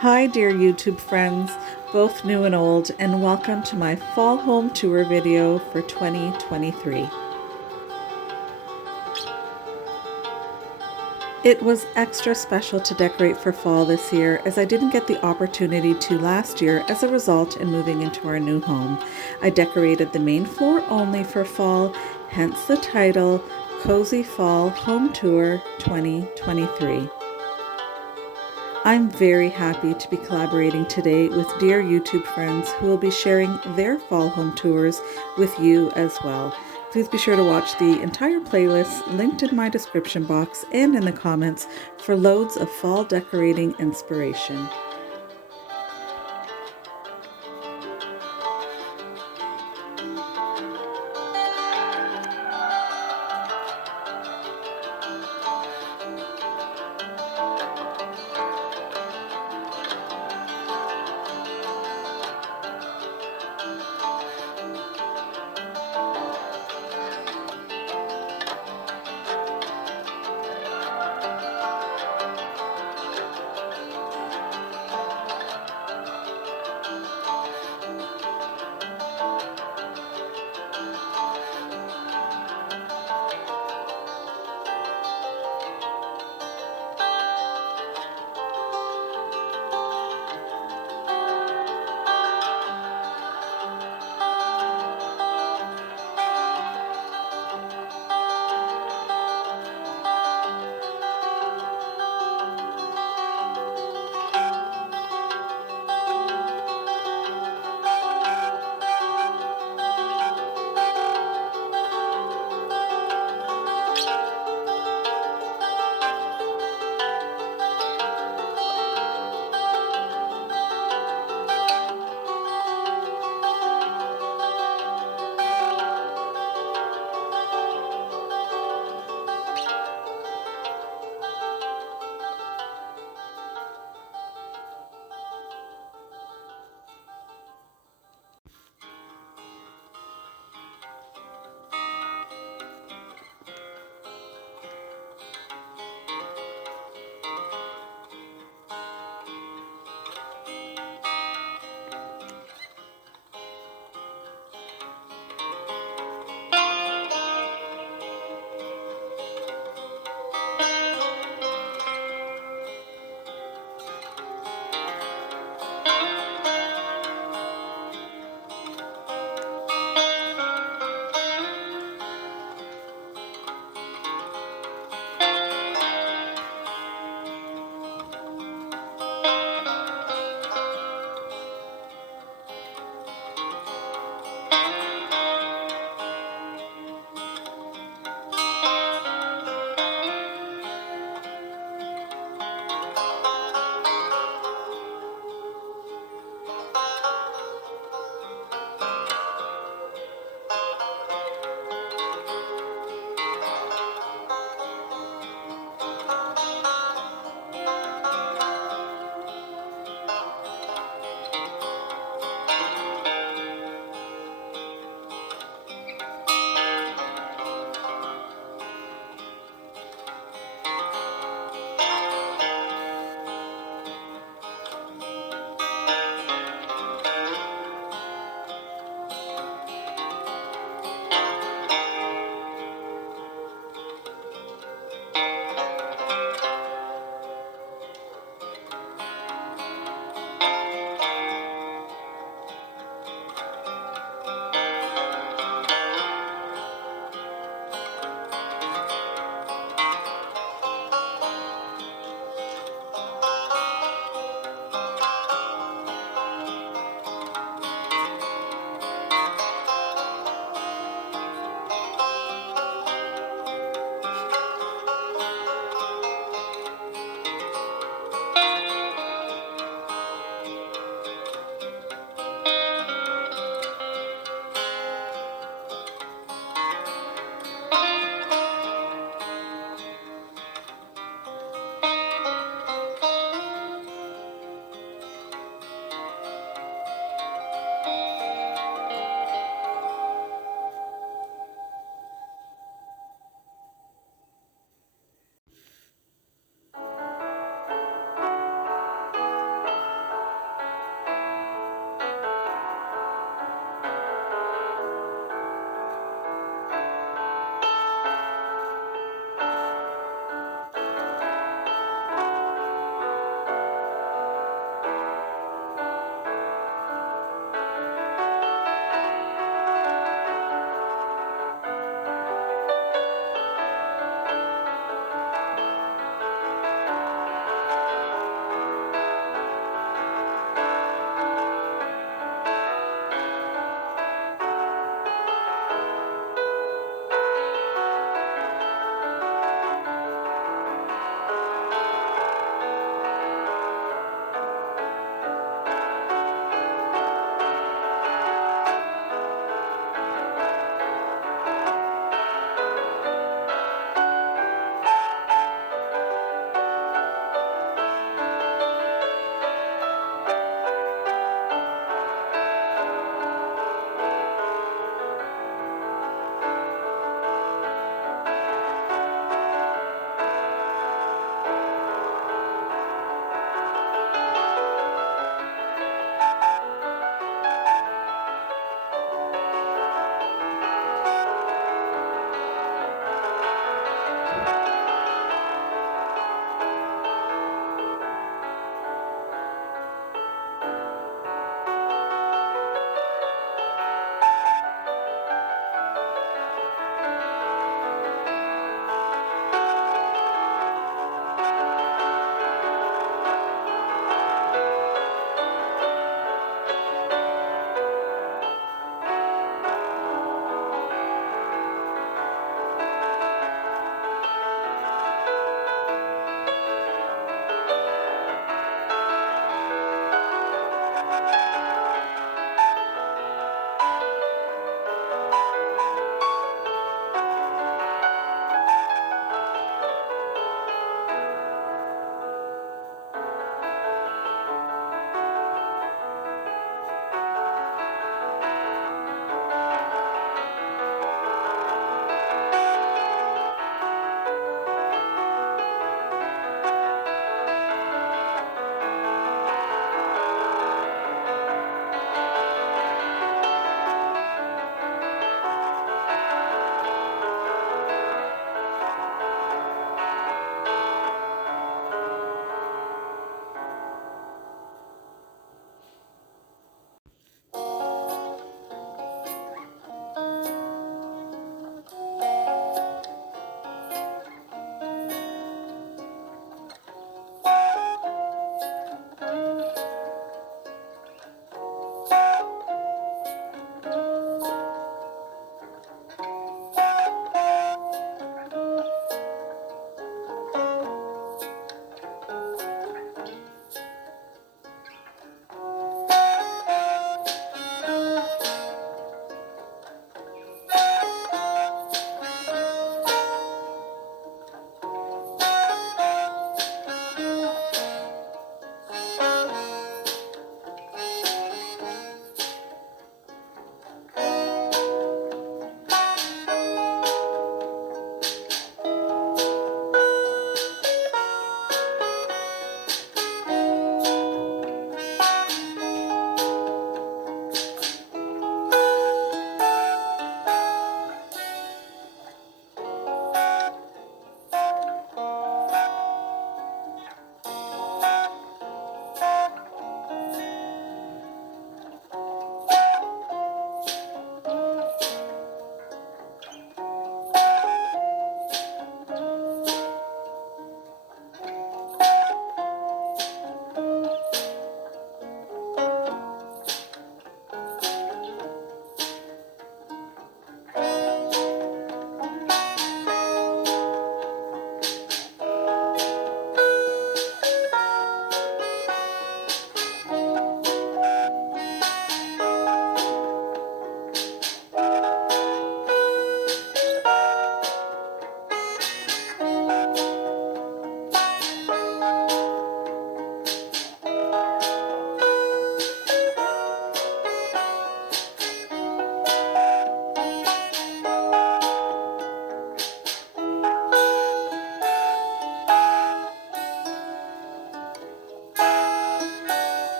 Hi dear YouTube friends, both new and old, and welcome to my fall home tour video for 2023. It was extra special to decorate for fall this year as I didn't get the opportunity to last year as a result in moving into our new home. I decorated the main floor only for fall, hence the title, Cozy Fall Home Tour 2023. I'm very happy to be collaborating today with dear YouTube friends who will be sharing their fall home tours with you as well. Please be sure to watch the entire playlist linked in my description box and in the comments for loads of fall decorating inspiration.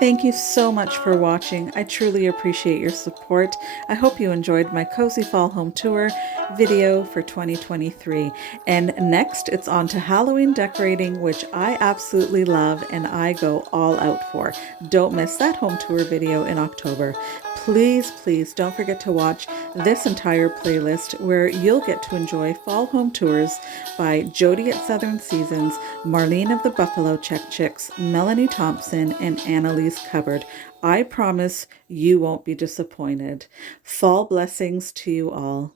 Thank you so much for watching. I truly appreciate your support. I hope you enjoyed my Cozy Fall Home Tour video for 2023. And next, it's on to Halloween decorating, which I absolutely love and I go all out for. Don't miss that home tour video in October. Please, please don't forget to watch this entire playlist where you'll get to enjoy fall home tours by Jody at Southern Seasons, Marlene of the Buffalo Check Chicks, Melanie Thompson, and Annalise Cupboard. I promise you won't be disappointed. Fall blessings to you all.